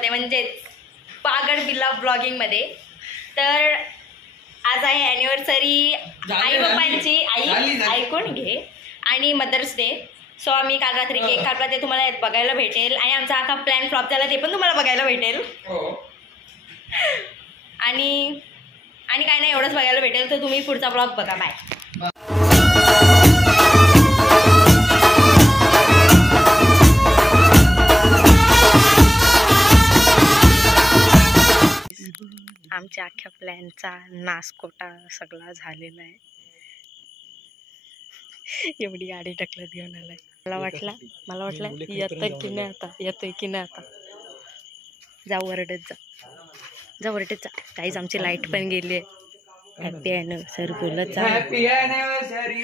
ब्लॉगमध्ये म्हणजेच पागड बिल्ला ब्लॉगिंगमध्ये. तर आज आहे ॲनिव्हर्सरी आई बाप्पांची. आई ऐकून घे. आणि मदर्स डे. सो आम्ही काल रात्री केक कापला, ते तुम्हाला बघायला भेटेल. आणि आमचा आखा प्लॅन फ्लॉप झाला, ते पण तुम्हाला बघायला भेटेल. आणि काय नाही, एवढंच बघायला भेटेल. तर तुम्ही पुढचा ब्लॉग बघा. बाय. आमच्या अख्ख्या प्लॅनचा नासकोटा सगळा झालेला आहे. एवढी गाडी ढकलत घेऊन आलाय. मला वाटलं येतोय की नाही आता. जा वरडत जा. काहीच आमची लाईट पण गेली आहे. हॅपी ॲनिव्हर्सरी बोलत जा. हॅपी ॲनिव्हर्सरी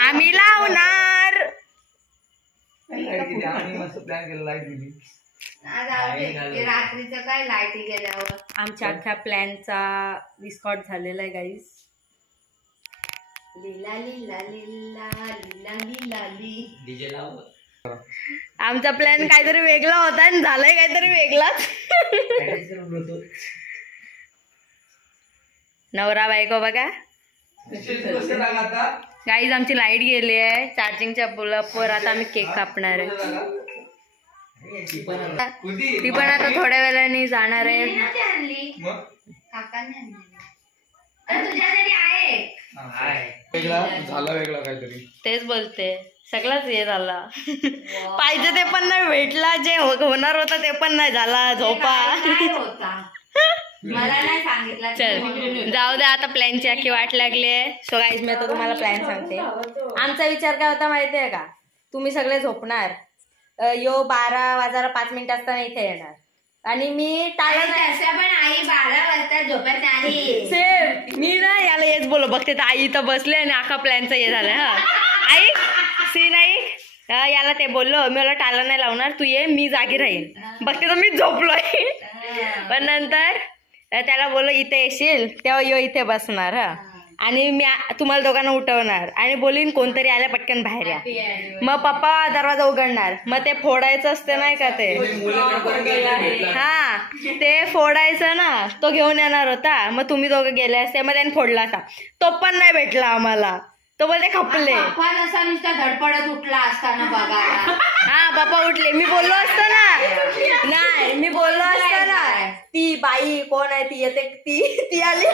आम्ही लावणार. रात्रीचं काय लाईट गेल्यावर आमच्या अख्ख्या प्लॅनचा विस्कॉट झालेला आहे गाईस. लीला लीला लीला लीला लीला ली. आमचा प्लॅन काहीतरी वेगळा होता आणि झालाय काहीतरी वेगळाच. नवरा बायको बघा गाईज. आमची लाईट गेली आहे चार्जिंगच्या बल्बवर. आता आम्ही केक कापणार आहे. ती पण आता थोड्या वेळाने जाणार आहे. वेगळा काहीतरी तेच बोलते. सगळंच हे झाला. पाहिजे ते पण नाही भेटला. जे होणार होता ते पण नाही झाला. झोपा मला नाही सांगितलं. चल जाऊ द्या. आता प्लॅनची अख्खी वाट लागली आहे. सो गाईज मी आता तुम्हाला प्लॅन सांगते. आमचा विचार काय होता माहिती आहे का? तुम्ही सगळे झोपणार. 12 वाजायला 5 मिनिट असताना इथे येणार. आणि मी पण आई 12 वाजता झोपत नाही. सेम मी ना याला हेच बोलो बघते. तर आई तर बसले आणि आखा प्लॅनचं हे झालं. हा ऐक सीन ऐक. याला ते बोललो मी मला टाला नाही लावणार. तू ये मी जागी राहीन. बघते तर मी झोपलोय. पण नंतर त्याला बोललो इथे येशील तेव्हा यो इथे बसणार. हा आणि मी तुम्हाला दोघांना उठवणार आणि बोलीन कोणतरी आल्या पटकन बाहेर या. मग पप्पा दरवाजा उघडणार. मग ते फोडायचं असते नाही का ते. हा ते फोडायचं ना. तो घेऊन येणार होता. मग तुम्ही दोघं गेले असते. मग त्याने फोडला होता. तो पण नाही भेटला आम्हाला. तो बोलते खपले. नुसता धडपडत उठला असताना बघा. हा बाप्पा उठले. मी बोललो असतो ना. नाही मी बोललो असतो ना. ती बाई कोण आहे ती येते ती आली.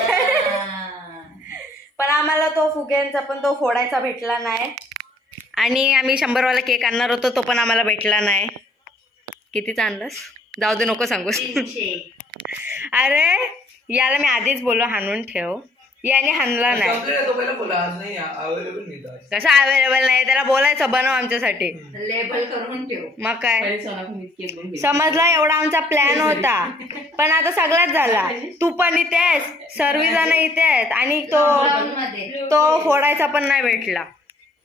पण आम्हाला तो फुग्यांचा पण तो फोडायचा भेटला नाही. आणि आम्ही 100 वाला केक आणणार होतो. तो पण आम्हाला भेटला नाही. कितीचा आणलास? जाऊ दे नको सांगू. अरे याला मी आधीच बोललो हाणून ठेव. याने हाणला नाही. कसं अवेलेबल नाही. त्याला बोलायचं बनव आमच्यासाठी. लेबल करून ठेव. मग काय समजला. एवढा आमचा प्लॅन होता. पण आता सगळ्याच झाला. तू पण इथेच. सर्वजण इथेच. आणि तो फोडायचा पण नाही भेटला.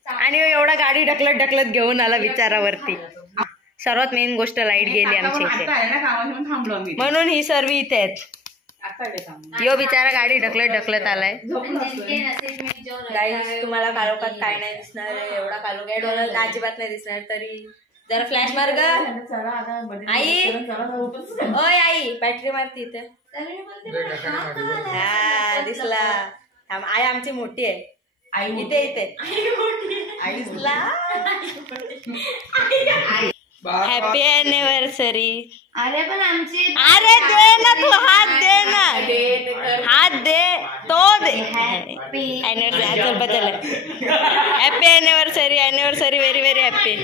आणि एवढा गाडी ढकलत घेऊन आला विचारावरती. सर्वात मेन गोष्ट लाईट गेली आमची इथे. म्हणून ही सर्व इथेच. यो बिचारा गाडी ढकलत आलाय. गाईस तुम्हाला कालोखात काय नाही दिसणार. एवढा कालोखात डोळ्यात अजिबात नाही दिसणार. तरी जरा फ्लॅश मार ग आई. ओय आई बॅटरी मारती इथे. हा दिसला. आई आमची मोठी आहे. आई इथे आई दिसला. Happy anniversary. अरे पण आमची अरे दे ना तू. हात दे ना. हात दे. तो दे. Happy anniversary very very happy.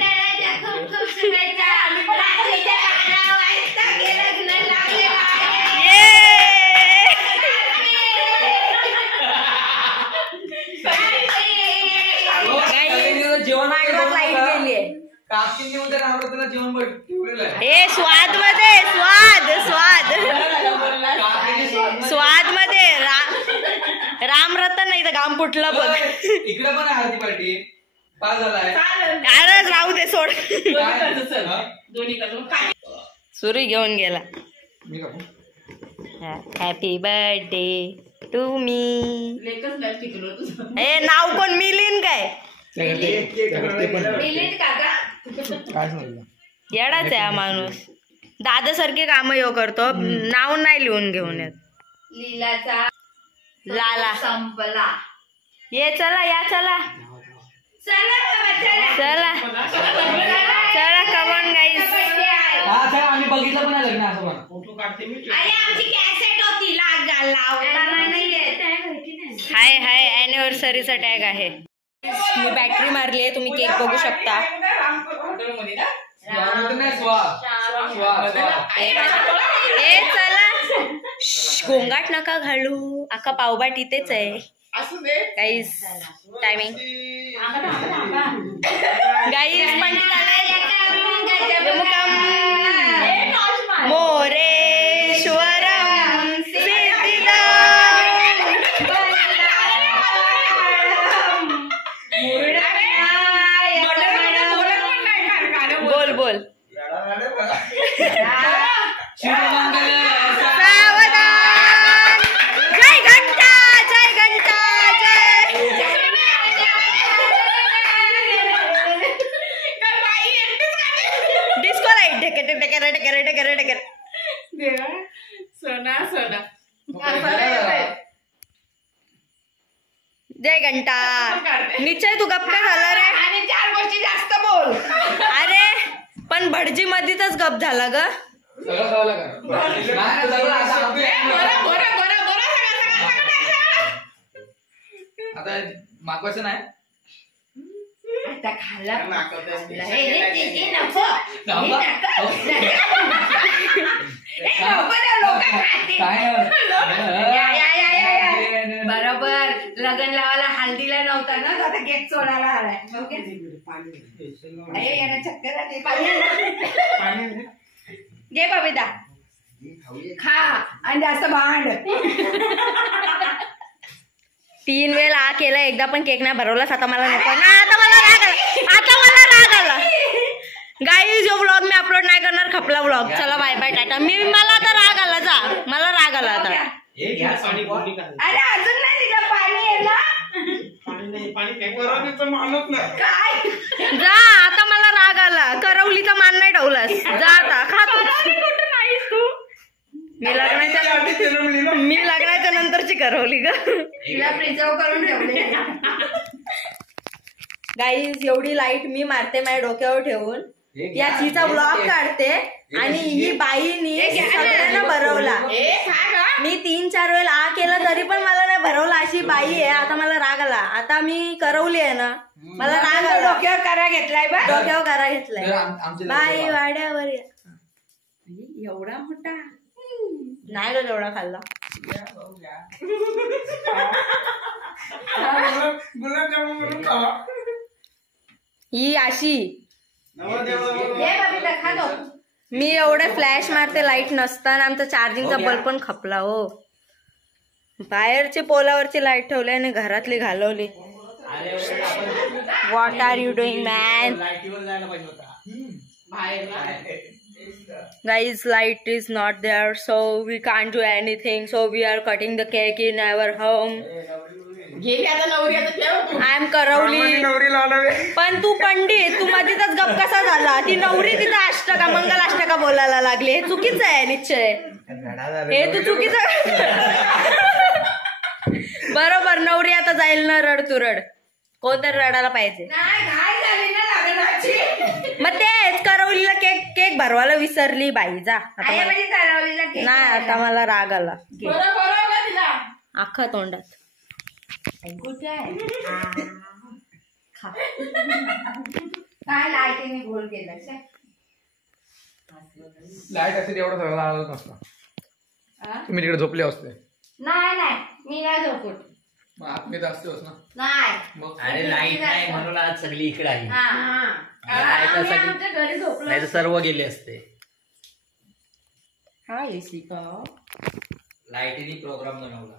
हे स्वाद मध्ये राम रतन नाही तर घाम फुटलं बघ. इकडे पण आहे पार्टी. अरे राहू दे सोड. सुरी घेऊन गेला. Happy birthday to me. हे नाव कोण मिलिंद काय? मिलिंद काका. काय समजलं येडाच आहे हा माणूस. दादासारखे काम यो करतो, नाव नाही लिहून घेऊन येत. लीलाचा लाला संपला. ये चला या चला चला बाबा, चला. चला चला कमॉन गाईस. हा चला आम्ही बघितलं पण आहे लग्न असं पण फोटो काढते मी अरे आमची कॅसेट होती लावताना नाही येत. हाय हाय अॅनिव्हर्सरीचा टॅग आहे. मी बॅटरी मारली आहे, तुम्ही केक बघू शकता. ए चला गोंगाट नका घालू, अख्खा पावबाट इथेच आहे गाईस. टायमिंग गाईस पण मोरेश्वरम बोल बोल सावधान. जय घंटा जय घंटा जय. Disco light ढेकर ढेकर ढेकर ढेकर ढेकर. सोना सोना जय घंटा. निश्चय तू गप्प का झाला रे? आणि 4 गोष्टी जास्त बोल. अरे पण भटजी मधीतच गप झाला ग. सगळं कळलं का नाही सगळं आता मागवायचं नाही आता खाला बरोबर. लग्न लावायला हल्दीला नव्हता ना, आता केक सोडायला आलाय. चक्कर आली. घे बबिता खा आणि जास्त भांड. 3 वेळा आ केला, एकदा पण केक नाही भरवलास. आता मला नको ना, आता मला राग आला, आता मला राग आला. गाईज जो व्लॉग मी अपलोड नाही करणार, खपला व्लॉग. चला बाय बाय टाटा. मला आता राग आला, जा मला राग आला आता. अरे अजून नाही दिलं पाणी आहे ना. काय जा आता मला राग आला. करवलीचा मान नाही ठेवलास, जा आता खा तू. कुठं नाहीस तू. मी लग्नाच्या नंतरची करवली ग. तिला प्रिझर्व करून ठेवले. गाईज एवढी लाईट मी मारते माझ्या डोक्यावर ठेवून, या चीचा ब्लॉग काढते आणि ही बाईनी सगळ्यांना भरवला. मी 3-4 वेळा आ केला तरी पण मला नाही भरवला. अशी बाई आहे. आता मला राग आला. आता मी करवली आहे ना, मला राग आला. डोक्यावर करा घेतलाय बा. डोक्यावर करा घेतलाय. बाई वाड्यावर या. एवढा मोठा नाही ग जेवढा खाल्ला. ही अशी मी एवढे फ्लॅश मारते लाईट नसताना. आमचा चार्जिंगचा बल्ब पण खपला हो. बाहेरची पोलावरची लाईट ठेवली आणि घरातली घालवली. What are you doing man? Guys, light is not there, so we can't do anything. So we are cutting the cake in our home. I am करवली. पण तू पंडित, तू मधीतच गप कसा झाला? ती नवरी तिथं अष्टका मंगलाष्टका बोलायला लागली. हे चुकीचं आहे निश्चय. हे तू चुकीचं. बरोबर नवरी आता जाईल ना रड तू रड. कोणतरी रडायला पाहिजे. मग तेच करवलीला केक भरवायला विसरली बाई. जा नाही, आता मला राग आला अख्खा तोंडात. काय लाईटीने गोल केला. लाईट असते तेवढं सगळं आलं नसतं. तुम्ही तिकडे झोपले असते. नाही मी नाही झोपत. मग आतमध्ये जास्त ना नाही. मग अरे लाईट नाही म्हणून आज सगळी इकडे आली. आमच्या घरी झोपलो. नाही तर सर्व गेले असते. हा एसी का लाईटीने प्रोग्राम बनवला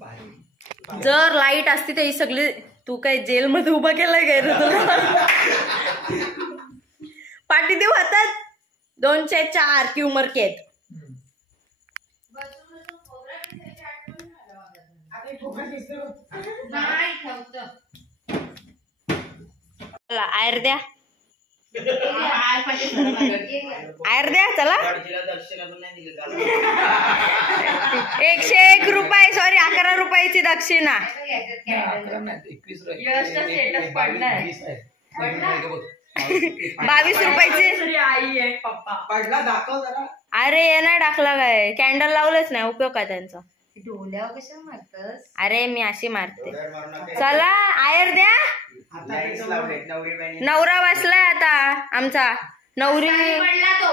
भारी. जर लाईट असती तर ही सगळी. तू काय जेल मध्ये उभा केलाय काय रे तुला? पाठी देऊ हातात 204 क्यूमर केत. आयर द्या. आयर द्या चला. 101 रुपये, सॉरी 11 रुपयाची दक्षिणा. 22 रुपयाची. आई आहे पप्पा. पडला दाखव जरा. अरे हे नाही टाकला काय, कॅन्डल लावलंच नाही, उपयोग काय त्यांचा. डोल्यावर कशा मारतस? अरे मी अशी मारते. चला आयर द्या. नवरा बसलाय आता आमचा. नवरी पडला तो.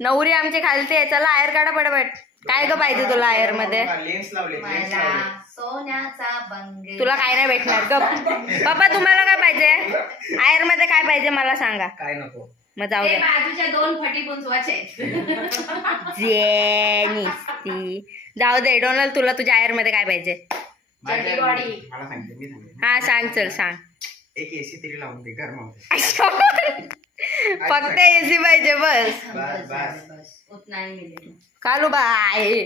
नवरी आमची खालती आहे. चला आयर काढा पटापट. काय ग पाहिजे तुला आयर मध्ये? मला सोन्याचा बंगला. तुला काय नाही भेटणार ग. पप्पा तुम्हाला काय पाहिजे आयर मध्ये? काय पाहिजे मला सांगा. काय नको. मग जाऊ ते दे. बाजूच्या 2 फटी पुंजवायचे. जाऊ दे. डोनाल्ड तुला तुझ्या आयर मध्ये काय पाहिजे? चड्डी बॉडी. मला सांगते मी सांगते. हा सांग, चल सांग. एक एसी तरी लावून दे गरम. फक्त एसी पाहिजे बस. बस उतना ही मिळेल. कालू बाय.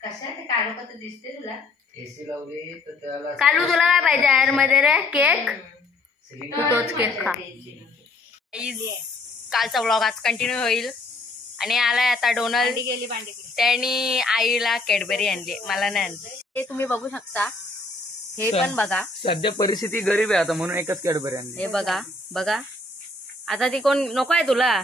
कशा ते कालो का तर दिसते तुला? एसी लावली तर त्याला कालू तुला काय पाहिजे आयर मध्ये रे? केक? तू तोच केक खा. कालचा व्लॉग आज कंटिन्यू होईल. आणि आलाय आता डोनाल्ड. गेली भांडी. त्यांनी आईला कॅडबरी आणली, मला नाही आणली. हे तुम्ही बघू शकता. हे पण बघा. सध्या परिस्थिती गरीब आहे आता म्हणून एकच कॅडबरी आणली. हे बघा बघा. आता ती कोण नको आहे तुला?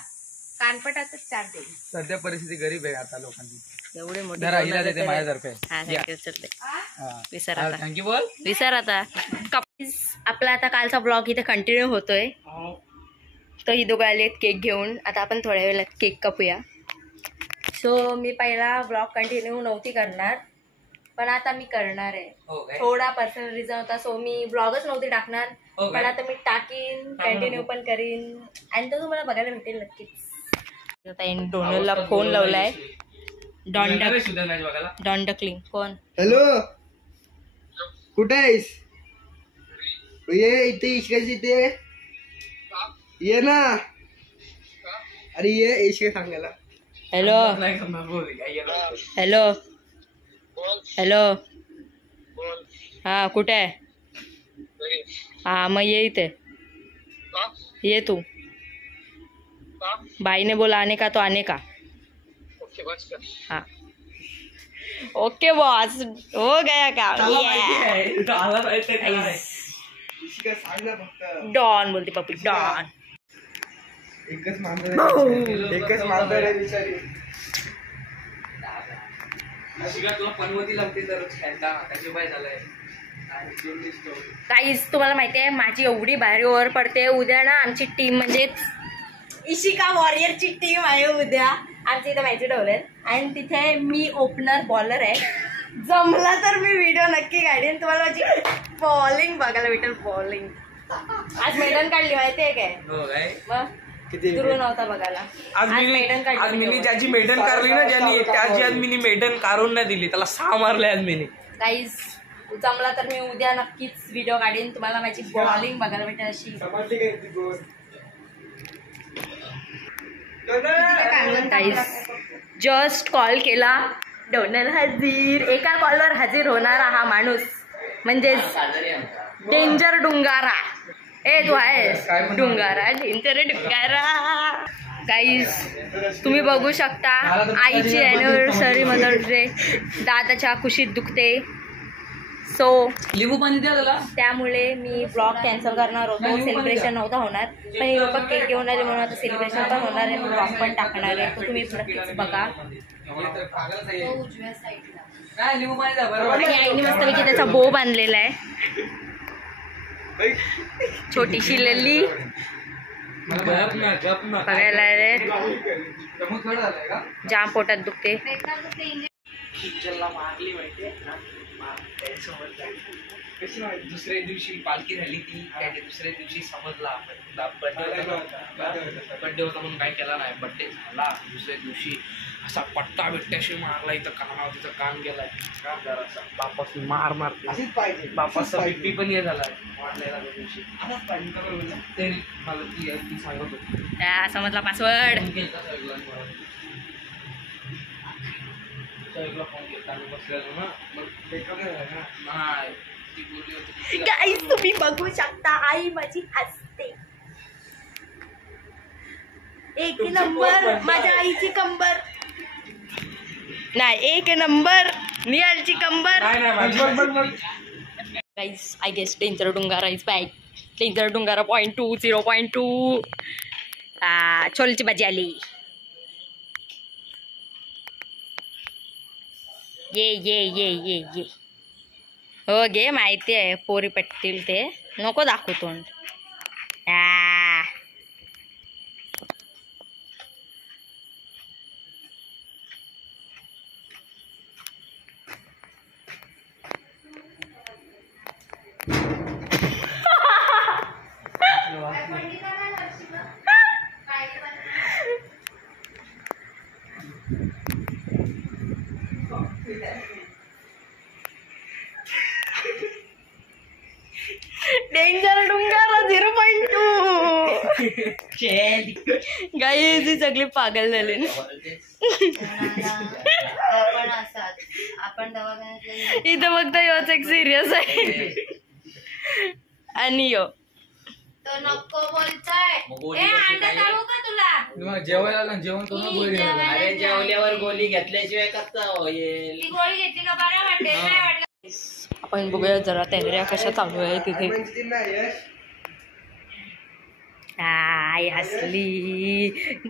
कानपटातच चार दे. सध्या परिस्थिती गरीब आहे आता लोकांची. एवढी मोठी जरा हिला देते माझ्यातर्फे. हा या. थँक्यू. चल दे. हा. विसर आता. थँक्यू बोल. विसर आता. आपला आता कालचा ब्लॉग इथे कंटिन्यू होतोय. तर ही दोघं आलेत केक घेऊन. आता आपण थोड्या वेळात केक कापूया. सो मी पहिला ब्लॉग कंटिन्यू नव्हती करणार, पण आता मी करणार आहे. थोडा पर्सनल रिझन होता, सो मी ब्लॉगच नव्हती टाकणार. पण आता मी टाकीन, कंटिन्यू पण करीन आणि तो तुम्हाला बघायला भेटेल नक्कीच. आता डोनलला फोन लावलाय. Don duckling. कोण? हॅलो, कुठे आहेस? ये इथे इश्काची ते ये ना. अरे ये इश्क सांगायला. Hello hello hello. हा कुठे आहे? हा मग ये इथे. ये तू. बाईने बोला आने का तो आने का. हाँ ओके बॉस, हो गया काम. इश्क सांग ना फक्त. डॉन बोलते पप्पी. डॉन. एकच मांजर आहे बिचारी. तुला पनवती लागते तर त्याची बाय झालंय. काहीच तुम्हाला माहिती आहे माझी एवढी भारी ओव्हर पडते. उद्या ना आमची टीम म्हणजे इशिका वॉरियरची टीम आहे उद्या. आमच्या इथं मॅच ठेवलेत आणि तिथे मी ओपनर बॉलर आहे. जमला तर मी व्हिडिओ नक्की काढेन. तुम्हाला माझी बॉलिंग बघायला भेटेल. बॉलिंग आज मैदान काढली माहितीये काय? मग दुरून नव्हता बघायला. आज मैदान काढली. आज मिनी ज्याची मेडन काढली ना, ज्यांनी त्याची आज मिनी मेडन काढून नाही दिली, त्याला 6 मारले आज मिनी. काहीच जमला तर मी उद्या नक्कीच व्हिडिओ काढेन. तुम्हाला माझी बॉलिंग बघायला भेटेल अशी. जस्ट कॉल केला, डोनल हजीर. एका कॉलवर हजीर होणारा हा माणूस म्हणजे डेंजर डुंगारा. ए तू आहेस डुंगारा, डेंजर डुंगारा. गाईज तुम्ही बघू शकता आईची अॅनिव्हर्सरी मदर्स डे दादाच्या खुशीत दुखते. सो लिंबू पाणी द्या त्याला. त्यामुळे मी ब्लॉग कॅन्सल करणार होतो. सेलिब्रेशन नव्हता होणार, पण हे लोक केक घेऊन आले म्हणून आता सेलिब्रेशन पण होणार आहे, ब्लॉग पण टाकणार आहे. तर तुम्ही नक्कीच बघा. उजव्या साईडला. काय लिंबू पाणी द्या बरोबर. आणि आईने मस्तपैकी त्याचा बो बांधलेला आहे. छोटीशी लल्ली बघायला रे. जाम पोटात दुखते. मारली माहितीये दुसऱ्या दिवशी पालखी झाली ती. दुसऱ्या दिवशी समजला बड्डे होता म्हणून काय केला नाही. बड्डे झाला दुसऱ्या दिवशी असा पट्टा बिट्ट्याशी मारला इथं कानावर. तिथं कान गेलाय बापास मार मारते. बापाचा बीपी पण हे झाला वाढलेला त्या दिवशी. ते मला ती सांगत होती. समजला पासवर्ड. फोन केला बसलेलो ना, मग ती बोलली होती गाईज तुम्ही बघू शकता आई माझी हसते. एक नंबर माझ्या आईची कंबर नाही, एक नंबर निहालची कंबर. Guys I guess danger Dungara is back. Danger Dungara 0.2 0.2. छोलेची भाजी आली. ये हो गे, माहिती आहे पोरी पटतील ते, नको दाखवू तोंड. डेंजर डुंगारा 0.2. गाईज ही सगळी पागल झाली ना. आपण दवाखान्यात इथं फक्त योच एक सिरियस आहे आणि यो तो नको बोलताय. ए अंडा चालू का तुला? जेवायला ना, जेवण करून गोळी घ्यायला. अरे जेवल्यावर गोळी घेतल्याशिवाय कसं होईल? ती गोळी घेतली का बरं वाटेल, नाही वाटलं? आपण बघूया जरा तयाऱ्या कशा चालू आहे तिथे. आई हसली,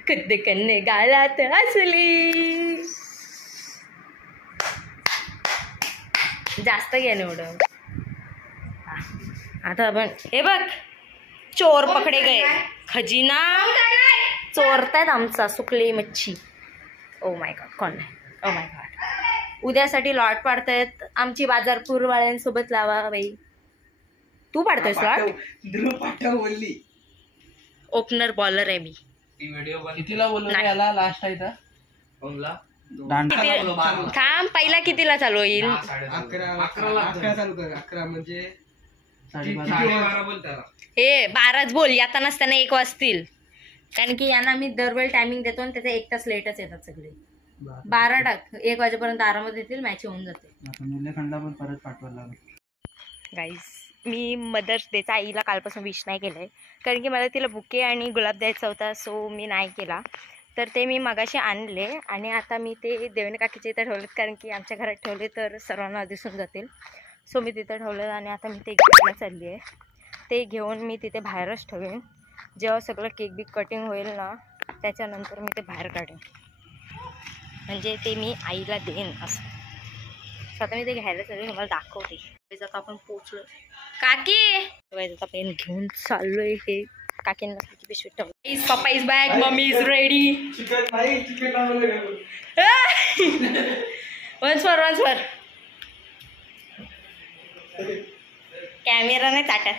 कद्दे कन्ने गालात हसली. जास्त घ्या निवडून. आता आपण हे बघ, चोर पकडे गए, खजिना चोरतायत आमचा, सुकली मच्छी. ओ माय गॉड, कोण आहे? Oh my God. उद्यासाठी लॉट पाडतायत आमची बाजारपूर वाल्यांसोबत. लावा बाई, तू पाडतोयस लॉट? बोलली ओपनर बॉलर आहे मी. कितीला बोललो याला लास्ट आहे थांब, पहिला कितीला चालू होईल? 11 चालू कर. 11 म्हणजे 12 बोल त्याला. हे 12च बोल, आता नसताना 1 वाजतील. कारण की यांना मी दरवेळी टायमिंग देतो आणि त्याचा 1 तास लेटच येतात सगळे. 12 टाक, 1 वाजेपर्यंत आरामात येतील, मॅच होऊन जाते. पण परत पाठवायला लागेल. गाईस मी मदर्स डेचा आईला कालपासून विश नाही केलं आहे, कारण की मला तिला बुके आणि गुलाब द्यायचा होता, सो मी नाही केला. तर ते मी मगाशी आणले आणि आता मी ते देवणी काकीच्या इथं ठेवलेत, कारण की आमच्या घरात ठेवले तर सर्वांना दिसून जातील. सो मी तिथं ठेवलं आणि आता मी ते घ्यायला चालली आहे. ते घेऊन मी तिथे बाहेरच ठेवेन. जेव्हा सगळं केक बिक कटिंग होईल ना, त्याच्यानंतर मी ते बाहेर काढेन, म्हणजे ते मी आईला देईन असं. आता मी ते घ्यायला चालू, तुम्हाला दाखवते. आता आपण पोचलो. काकी आता पेन घेऊन चाललोय. हे काकींना पिशवीत ठेवलं. Papa is back, mummy is ready. Once for camera नाही ताटा.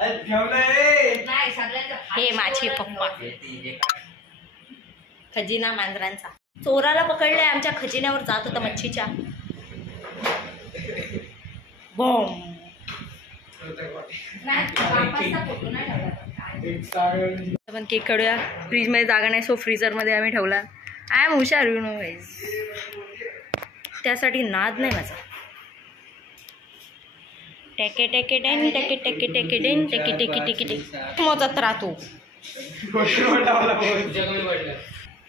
नाही सगळ्यांचं हे माझे पप्पा. खजिना मांजरांचा. चोराला पकडलाय, आमच्या खजिन्यावर जात होता मच्छीच्या. बॉम्ब. आपण केक काढूया. फ्रीजमध्ये जागा नाही, सो फ्रीझरमध्ये आम्ही ठेवला. आय एम हुशार, यू नो गाईज. त्यासाठी नाद नाही माझा. टेके टेके डेन टेके टेके टेके डेन टेके टेके टेके टेके मोजत राहतो.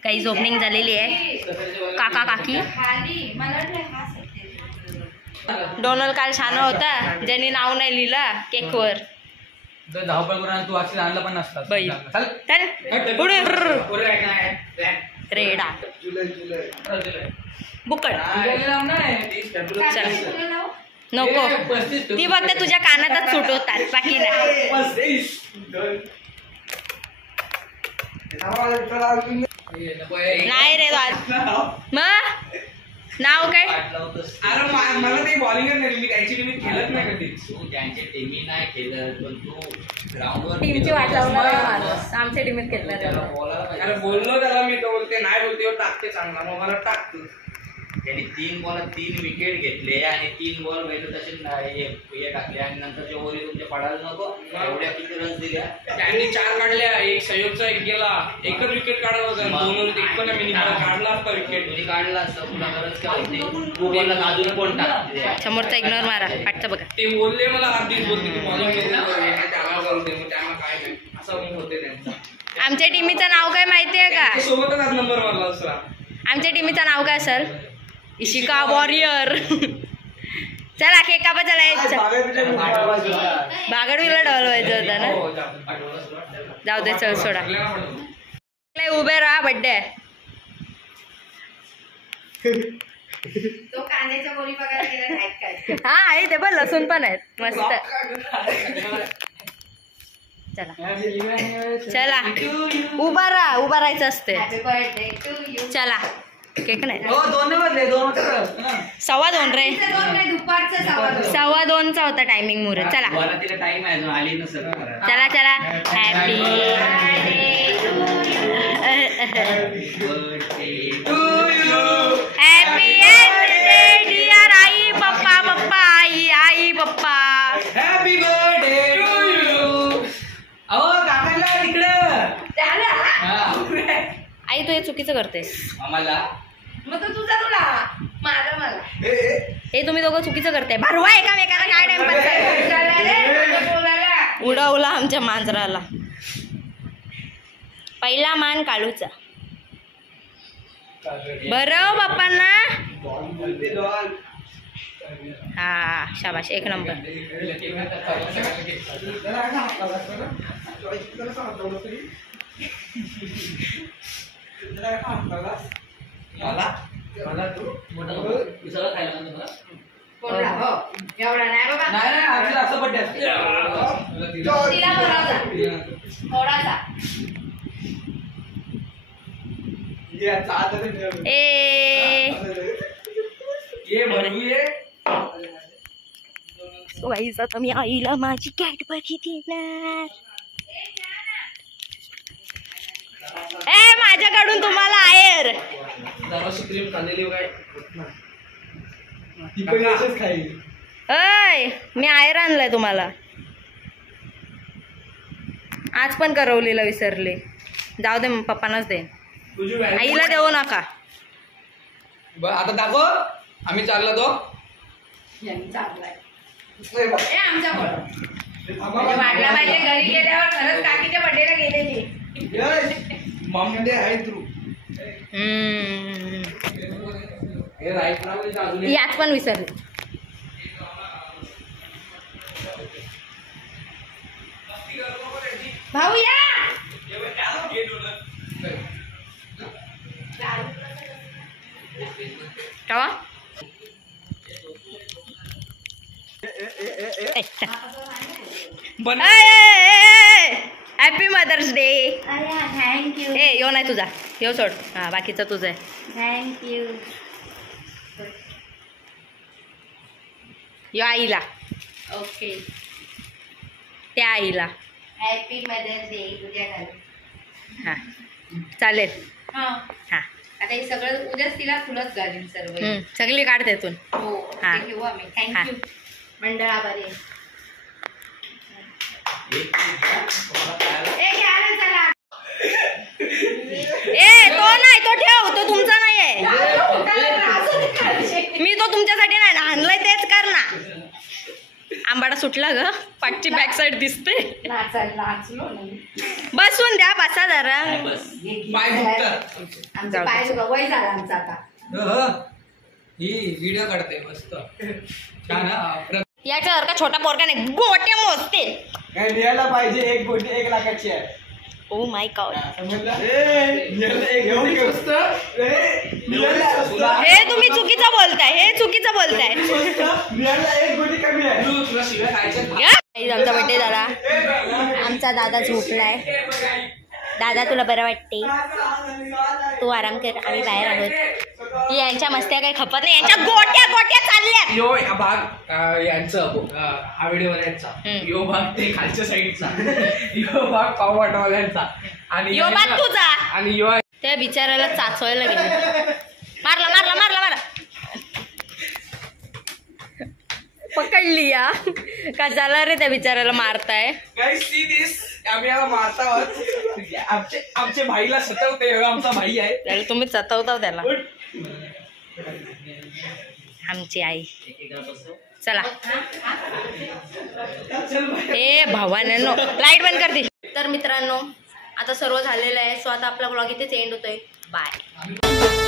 काही ओपनिंग झालेली आहे. काका काकी. खाली मला वाटलं हा डोनल्ड काल छान होता, ज्यांनी नाव नाही लिहिलं केकवर. धावपळ करून तू अक्षर आणलं पण नसतं. बाई पुढे रेडा बुकड. नको, ती फक्त तुझ्या कानातच सूट होतात, बाकी नाही. नाही रे मग नाव काय? अरे मला ते बॉलिंग नाही, मी त्यांची टीम खेळत नाही कधी. तू त्यांची टीमी नाही खेळत, पण तू ग्राउंडवर टीमची वाट लावणार माणूस, आमच्या टीमीत खेळणार. अरे बोललो त्याला मी, तो बोलते नाही, बोलते टाकते चांगला, मग मला टाकतो. त्यांनी 3 बॉल 3 विकेट घेतले आणि 3 बॉल वेगळे तसे हे टाकले आणि नंतर ओव्हरी तुमच्या पडायला नको एवढ्या किती रन्स दिल्या. त्यांनी 4 काढल्या, एक संयोगचा 1 गेला, एकच विकेट काढला होता. 2 एक पण मी काढला असता विकेट. तुम्ही काढला असता, तुला गरज काय होती? तू बॉलला अजून कोण टाकते? समोरचा इग्नोर मारा, पाठचा बघा. ते बोलले मला आधीच, बोलते की बॉलिंग त्याला करू दे, मग त्यांना काय नाही असं होते त्यांचं. आमच्या टीमीचं नाव काय माहितीये का? सोबतच आज नंबर मारला दुसरा. आमच्या टीमीचं नाव काय सर? इशिका वॉरियर. चला केक कापा. चला बागड विला डवलवायचं होतं ना. हो, जाऊ दे चल सोडा. सगळ्यांना उभे राहा बड्डे आहे. तो कांद्याच्या बोली बघायला गेला नाहीत काय. हा आहे ते पण लसूण पण आहेत मस्त. चला चला उभा राहायचं असते. Happy birthday to you. चला केक नाही. हो, 2 वाजले, 2 वाजता. 2:15 रे. दुपारचं 2:15. 2:15चा होता टायमिंग मुहूर्त. चला मला तिला टाइम आहे अजून आली नसेल. चला चला. हॅपी हॅपी बर्थडे डिअर आई पप्पा आई papa. Happy birthday to you. अहो काकाला तिकडं. आई तू हे चुकीचं करतेस. आम्हाला मग तो तुझा तुला माझा मला. हे तुम्ही दोघं चुकीचं करताय. भरवा एकामेकाला काय टाइमपास. उडवला आमच्या मांजराला. पहिला मान काळूचा. बरं बाप्पांना. हा शाबाश एक नंबर. मला तू दुसरा खायला ना तुम्हाला. कोणला? हो एवढा नाही बाबा. नाही आधी असं बड्डे असते. तिला बोलावजा थोडासा. ए ये भरवू ये. वाईचा तर मी आईला माझी कॅडबरी देणार. ए माझ्याकडून तुम्हाला आहेर. जराशी क्रीम खाल्लेली काय. अय मी आहेर आणलाय तुम्हाला. आज पण करवलेलं विसरले. जाऊ दे पप्पांनाच दे. तुझी आईला देऊ नका. आता दाखव. आम्ही चाललो तो. यांनी चाललाय. ए आमच्या वाटला पाहिजे घरी गेल्यावर खरंच काकीच्या बर्थडेला गेलेली. मॉमडे आहे तू. हे राईट नाव अजून यात पण विसरले. भाऊ या. ठेवा. Happy mother's day. थँक्यू ए यो नाही तुझा. यो सोड. हा बाकीचं तुझं आहे. थँक्यू. यो आईला. ओके. त्या आईला. हॅपी मदर्स डे तुझ्या घरी. हा चालेल. हा हा आता हे सगळं उद्याच तिला तुलाच घालीन सर्व. सगळी काढ त्यातून. हो हा. ते घेऊ आम्ही. थँक्यू मंडळाबारे. ए घ्या ना चला. ए तो नाही तो ठेव. तो तुमचा नाही आहे. मी तो तुमच्यासाठी नाही ना आणलाय तेच कर ना. आंबाडा सुटला ग. पाठची बॅक साईड दिसते. नाचलो नाही. बसून द्या बसा जरा. पाय दुखतात. आमचा पाय दुखा. वय झाला आमचा आता. ही व्हिडिओ काढते मस्त छान. हा. याच्यासारखा छोटा पोरगा नाही गोट्या मोजते. काय लिहायला पाहिजे. एक गोटी 1 लाखाची आहे. Oh my God. हे तुम्ही चुकीचं बोलताय. हे चुकीचं बोलताय. एक गोटी कमी आहे. तुला शिव्या खायच्या. आमचा बड्डे झाला. आमचा दादा झोपलाय. दादा तुला बरं वाटते. तू आराम कर. आम्ही बाहेर आहोत. यांच्या मस्त्या काही खपत नाही. यांच्या गोट्या गोट्या चालल्या. यो हा भाग यांचं हा व्हिडिओ यांचा. यो भाग ते खालच्या साईडचा. यो भाग पाववाटवाल्यांचा. आणि यो भाग तुझा. आणि यो त्या बिचाराला चाचवायला गेले. मारला पकडली या. का झाला रे त्या बिचाराला मारताय. काही सी दिस. आम्ही याला मारता आहोत. आमचे भाईला सतवते. आमचा भाई आहे. त्याला तुम्ही सतवता त्याला. आमची आई. चला ए भावानो लाईट बंद करते. तर मित्रांनो आता सर्व झालेलं आहे. सो आता आपला ब्लॉग इथेच एंड होतोय. बाय.